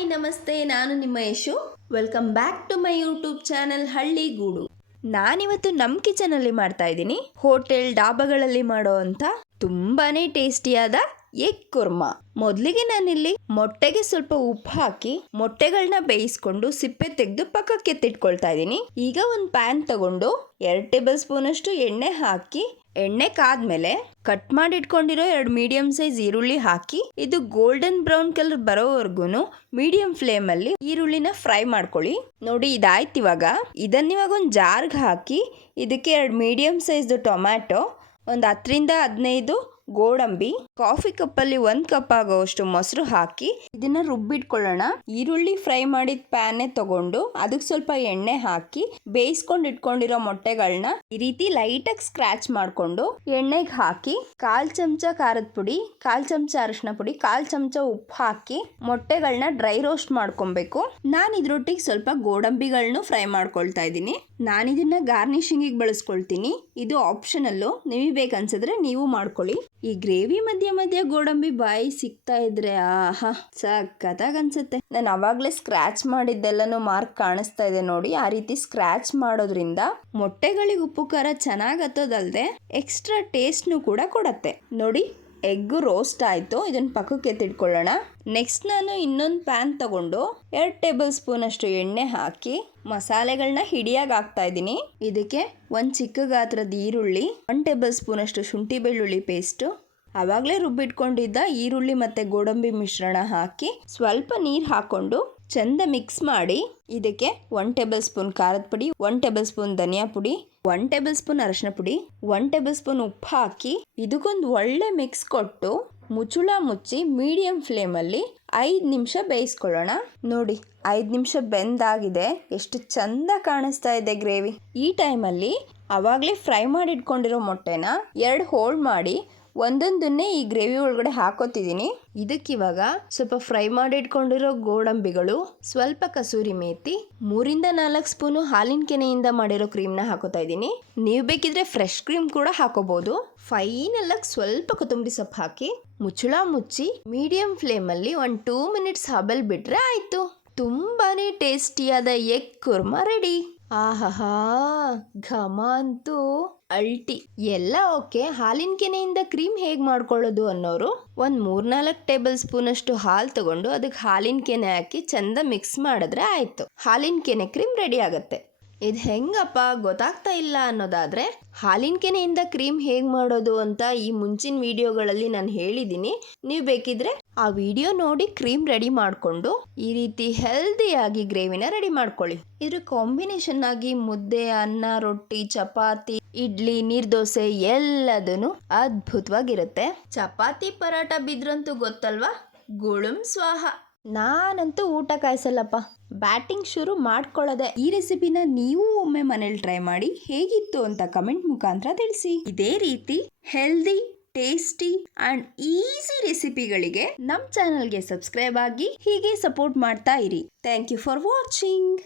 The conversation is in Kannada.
ಹಾಯ್, ನಮಸ್ತೆ. ನಾನು ನಿಮ್ಮ Yashu. Welcome back to my YouTube channel Halli Goodu. ನಾನಿವತ್ತು ನಮ್ಮ ಕಿಚನಲ್ಲಿ ಮಾಡ್ತಾ ಇದ್ದೀನಿ. ಹೋಟೆಲ್ ಡಾಬಾಗಳಲ್ಲಿ ಮಾಡೋ ತುಂಬಾನೇ ಟೇಸ್ಟಿಯಾದ ಎಗ್ ಕುರ್ಮಾ. ಮೊದಲಿಗೆ ನಾನಿಲ್ಲಿ ಮೊಟ್ಟೆಗೆ ಸ್ವಲ್ಪ ಉಪ್ಪು ಹಾಕಿ ಮೊಟ್ಟೆಗಳನ್ನ ಬೇಯಿಸ್ಕೊಂಡು ಸಿಪ್ಪೆ ತೆಗೆದು ಪಕ್ಕಕ್ಕೆ ಎತ್ತಿಟ್ಕೊಳ್ತಾ ಇದ್ದೀನಿ. ಈಗ ಒಂದು ಪ್ಯಾನ್ ತಗೊಂಡು ಎರಡು ಟೇಬಲ್ ಸ್ಪೂನ್ ಅಷ್ಟು ಎಣ್ಣೆ ಹಾಕಿ ಎಣ್ಣೆ ಕಾದ್ಮೇಲೆ ಕಟ್ ಮಾಡಿ ಇಟ್ಕೊಂಡಿರೋ ಎರಡು ಮೀಡಿಯಂ ಸೈಜ್ ಈರುಳ್ಳಿ ಹಾಕಿ, ಇದು ಗೋಲ್ಡನ್ ಬ್ರೌನ್ ಕಲರ್ ಬರೋವರೆಗೂ ಮೀಡಿಯಂ ಫ್ಲೇಮ್ ಅಲ್ಲಿ ಈರುಳ್ಳಿನ ಫ್ರೈ ಮಾಡ್ಕೊಳ್ಳಿ. ನೋಡಿ, ಇದಾಯ್ತು ಇವಾಗ. ಇದನ್ನ ಇವಾಗ ಒಂದು ಜಾರ್ಗೆ ಹಾಕಿ, ಇದಕ್ಕೆ ಎರಡು ಮೀಡಿಯಂ ಸೈಜ್ದು ಟೊಮ್ಯಾಟೊ ಒಂದು ಹತ್ತರಿಂದ ಹದಿನೈದು ಗೋಡಂಬಿ, ಕಾಫಿ ಕಪ್ಪಲ್ಲಿ ಒಂದು ಕಪ್ ಆಗೋವಷ್ಟು ಮೊಸರು ಹಾಕಿ ಇದನ್ನ ರುಬ್ಬಿಟ್ಕೊಳ್ಳೋಣ. ಈರುಳ್ಳಿ ಫ್ರೈ ಮಾಡಿದ ಪ್ಯಾನೆ ತಗೊಂಡು ಅದಕ್ಕೆ ಸ್ವಲ್ಪ ಎಣ್ಣೆ ಹಾಕಿ ಬೇಯಿಸ್ಕೊಂಡು ಇಟ್ಕೊಂಡಿರೋ ಮೊಟ್ಟೆಗಳನ್ನ ಈ ರೀತಿ ಲೈಟಾಗಿ ಸ್ಕ್ರಾಚ್ ಮಾಡ್ಕೊಂಡು ಎಣ್ಣೆಗೆ ಹಾಕಿ ಕಾಲ್ ಚಮಚ ಖಾರದ ಪುಡಿ, ಕಾಲ್ ಚಮಚ ಅರಿಶಿನ ಪುಡಿ, ಕಾಲ್ ಚಮಚ ಉಪ್ಪು ಹಾಕಿ ಮೊಟ್ಟೆಗಳನ್ನ ಡ್ರೈ ರೋಸ್ಟ್ ಮಾಡ್ಕೊಬೇಕು. ನಾನು ಇದ್ರೊಟ್ಟಿಗೆ ಸ್ವಲ್ಪ ಗೋಡಂಬಿಗಳನ್ನು ಫ್ರೈ ಮಾಡ್ಕೊಳ್ತಾ ಇದ್ದೀನಿ. ನಾನಿದನ್ನ ಗಾರ್ನಿಶಿಂಗಿಗೆ ಬಳಸ್ಕೊಳ್ತೀನಿ. ಇದು ಆಪ್ಷನಲ್ಲು. ನಿಮಗೆ ಬೇಕನ್ಸಿದ್ರೆ ನೀವು ಮಾಡ್ಕೊಳ್ಳಿ. ಈ ಗ್ರೇವಿ ಮಧ್ಯೆ ಮಧ್ಯೆ ಗೋಡಂಬಿ ಬಾಯಿ ಸಿಗ್ತಾ ಇದ್ರೆ ಆಹಾ, ಸಖತ್ತಾಗಿ ಅನ್ಸುತ್ತೆ. ನಾನು ಅವಾಗಲೇ ಸ್ಕ್ರಾಚ್ ಮಾಡಿದ್ದೆಲ್ಲನೂ ಮಾರ್ಕ್ ಕಾಣಿಸ್ತಾ ಇದೆ ನೋಡಿ. ಆ ರೀತಿ ಸ್ಕ್ರಾಚ್ ಮಾಡೋದ್ರಿಂದ ಮೊಟ್ಟೆಗಳಿಗೆ ಉಪ್ಪು ಖಾರ ಚೆನ್ನಾಗಿ ಹತ್ತೋದಲ್ದೆ ಎಕ್ಸ್ಟ್ರಾ ಟೇಸ್ಟ್ನು ಕೂಡ ಕೊಡತ್ತೆ. ನೋಡಿ. ಎಗ್ಗು ರೋಸ್ಟ್ ಆಯಿತು ಇದನ್ನು ಪಕ್ಕಕ್ಕೆ ಎತ್ತಿಟ್ಕೊಳ್ಳೋಣ. ನೆಕ್ಸ್ಟ್ ನಾನು ಇನ್ನೊಂದು ಪ್ಯಾನ್ ತಗೊಂಡು ಎರಡು ಟೇಬಲ್ ಸ್ಪೂನ್ ಅಷ್ಟು ಎಣ್ಣೆ ಹಾಕಿ ಮಸಾಲೆಗಳನ್ನ ಹಿಡಿಯಾಗಿ ಹಾಕ್ತಾ ಇದ್ದೀನಿ. ಇದಕ್ಕೆ ಒಂದು ಚಿಕ್ಕ ಗಾತ್ರದ ಈರುಳ್ಳಿ ಒನ್ ಟೇಬಲ್ ಸ್ಪೂನ್ ಅಷ್ಟು ಶುಂಠಿ ಬೆಳ್ಳುಳ್ಳಿ ಪೇಸ್ಟು ಆವಾಗಲೇ ರುಬ್ಬಿಟ್ಕೊಂಡಿದ್ದ ಈರುಳ್ಳಿ ಮತ್ತು ಗೋಡಂಬಿ ಮಿಶ್ರಣ ಹಾಕಿ ಸ್ವಲ್ಪ ನೀರು ಹಾಕ್ಕೊಂಡು ಚೆಂದ ಮಿಕ್ಸ್ ಮಾಡಿ ಇದಕ್ಕೆ ಒನ್ ಟೇಬಲ್ ಸ್ಪೂನ್ ಖಾರದ ಪುಡಿ ಒನ್ ಟೇಬಲ್ ಸ್ಪೂನ್ ಧನಿಯಾ ಪುಡಿ ಒನ್ ಟೇಬಲ್ ಸ್ಪೂನ್ ಅರಶಿನ ಪುಡಿ ಒನ್ ಟೇಬಲ್ ಸ್ಪೂನ್ ಉಪ್ಪು ಹಾಕಿ ಇದಕ್ಕೊಂದು ಒಳ್ಳೆ ಮಿಕ್ಸ್ ಕೊಟ್ಟು ಮುಚ್ಚುಳ ಮುಚ್ಚಿ ಮೀಡಿಯಂ ಫ್ಲೇಮಲ್ಲಿ ಐದು ನಿಮಿಷ ಬೇಯಿಸ್ಕೊಳ್ಳೋಣ. ನೋಡಿ, ಐದು ನಿಮಿಷ ಬೆಂದಾಗಿದೆ. ಎಷ್ಟು ಚಂದ ಕಾಣಿಸ್ತಾ ಇದೆ ಗ್ರೇವಿ. ಈ ಟೈಮಲ್ಲಿ ಆವಾಗಲೇ ಫ್ರೈ ಮಾಡಿ ಇಟ್ಕೊಂಡಿರೋ ಮೊಟ್ಟೆನ ಎರಡು ಹೋಲ್ಡ್ ಮಾಡಿ ಒಂದೊಂದನ್ನೇ ಈ ಗ್ರೇವಿ ಒಳಗಡೆ ಹಾಕೋತಿದ್ದೀನಿ. ಇದಕ್ಕಿವಾಗ ಸ್ವಲ್ಪ ಫ್ರೈ ಮಾಡಿ ಇಟ್ಕೊಂಡಿರೋ ಗೋಡಂಬಿಗಳು, ಸ್ವಲ್ಪ ಕಸೂರಿ ಮೇತಿ, ಮೂರಿಂದ ನಾಲ್ಕು ಸ್ಪೂನು ಹಾಲಿನ ಕೆನೆಯಿಂದ ಮಾಡಿರೋ ಕ್ರೀಮ್ನ ಹಾಕೋತಾ ಇದ್ದೀನಿ. ನೀವು ಬೇಕಿದ್ರೆ ಫ್ರೆಶ್ ಕ್ರೀಮ್ ಕೂಡ ಹಾಕೋಬಹುದು ಫೈನಲ್ ಆಗಿ ಸ್ವಲ್ಪ ಕೊತ್ತಂಬರಿ ಸೊಪ್ಪು ಹಾಕಿ, ಮುಚ್ಚಳ ಮುಚ್ಚಿ, ಮೀಡಿಯಂ ಫ್ಲೇಮಲ್ಲಿ ಒಂದು ಟೂ ಮಿನಿಟ್ಸ್ ಹಬಲ್ ಬಿಟ್ರೆ ಆಯ್ತು. ತುಂಬಾನೇ ಟೇಸ್ಟಿಯಾದ ಎಗ್ ಕುರ್ಮಾ ರೆಡಿ. ಆಹಾ ಘಮ ಅಂತೂ. ಅಲ್ಟಿ. ಎಲ್ಲ ಓಕೆ. ಹಾಲಿನ ಕೆನೆಯಿಂದ ಕ್ರೀಮ್ ಹೇಗೆ ಮಾಡ್ಕೊಳ್ಳೋದು ಅನ್ನೋರು ಒಂದು ಮೂರ್ನಾಲ್ಕು ಟೇಬಲ್ ಸ್ಪೂನ್ ಅಷ್ಟು ಹಾಲು ತಗೊಂಡು ಅದಕ್ಕೆ ಹಾಲಿನ ಕೆನೆ ಹಾಕಿ ಚಂದ ಮಿಕ್ಸ್ ಮಾಡಿದ್ರೆ ಆಯ್ತು. ಹಾಲಿನ ಕೆನೆ ಕ್ರೀಮ್ ರೆಡಿ ಆಗುತ್ತೆ. ಇದು ಹೆಂಗಪ್ಪ? ಗೊತ್ತಾಗ್ತಾ ಇಲ್ಲ ಅನ್ನೋದಾದ್ರೆ ಹಾಲಿನ ಕೆನೆಯಿಂದ ಕ್ರೀಮ್ ಹೇಗೆ ಮಾಡೋದು ಅಂತ ಈ ಮುಂಚಿನ ವಿಡಿಯೋಗಳಲ್ಲಿ ನಾನು ಹೇಳಿದ್ದೀನಿ ನೀವು ಬೇಕಿದ್ರೆ ಆ ವಿಡಿಯೋ ನೋಡಿ ಕ್ರೀಮ್ ರೆಡಿ ಮಾಡಿಕೊಂಡು ಈ ರೀತಿ ಹೆಲ್ದಿಯಾಗಿ ಗ್ರೇವಿನ ರೆಡಿ ಮಾಡ್ಕೊಳ್ಳಿ. ಇದ್ರ ಕಾಂಬಿನೇಷನ್ ಆಗಿ ಮುದ್ದೆ, ಅನ್ನ, ರೊಟ್ಟಿ, ಚಪಾತಿ ಇಡ್ಲಿ, ನೀರ್ದೋಸೆ ಎಲ್ಲದನ್ನು ಅದ್ಭುತವಾಗಿರುತ್ತೆ. ಚಪಾತಿ ಪರಾಟ ಬಿದ್ರಂತೂ ಗೊತ್ತಲ್ವಾ? ಗುಳುಂ ಸ್ವಾಹ. ನಾನಂತೂ ಊಟ ಕಾಯಿಸಲ್ಲಪ್ಪ. ಬ್ಯಾಟಿಂಗ್ ಶುರು ಮಾಡ್ಕೊಳ್ಳೋದೆ. ಈ ರೆಸಿಪಿನ ನೀವು ಒಮ್ಮೆ ಮನೇಲಿ ಟ್ರೈ ಮಾಡಿ ಹೇಗಿತ್ತು ಅಂತ ಕಮೆಂಟ್ ಮುಖಾಂತರ ತಿಳಿಸಿ. ಇದೇ ರೀತಿ ಹೆಲ್ದಿ, ಟೇಸ್ಟಿ ಅಂಡ್ ಈಸಿ ರೆಸಿಪಿಗಳಿಗೆ ನಮ್ಮ ಚಾನಲ್ಗೆ ಸಬ್ಸ್ಕ್ರೈಬ್ ಆಗಿ ಹೀಗೆ ಸಪೋರ್ಟ್ ಮಾಡ್ತಾ ಇರಿ. Thank you for watching.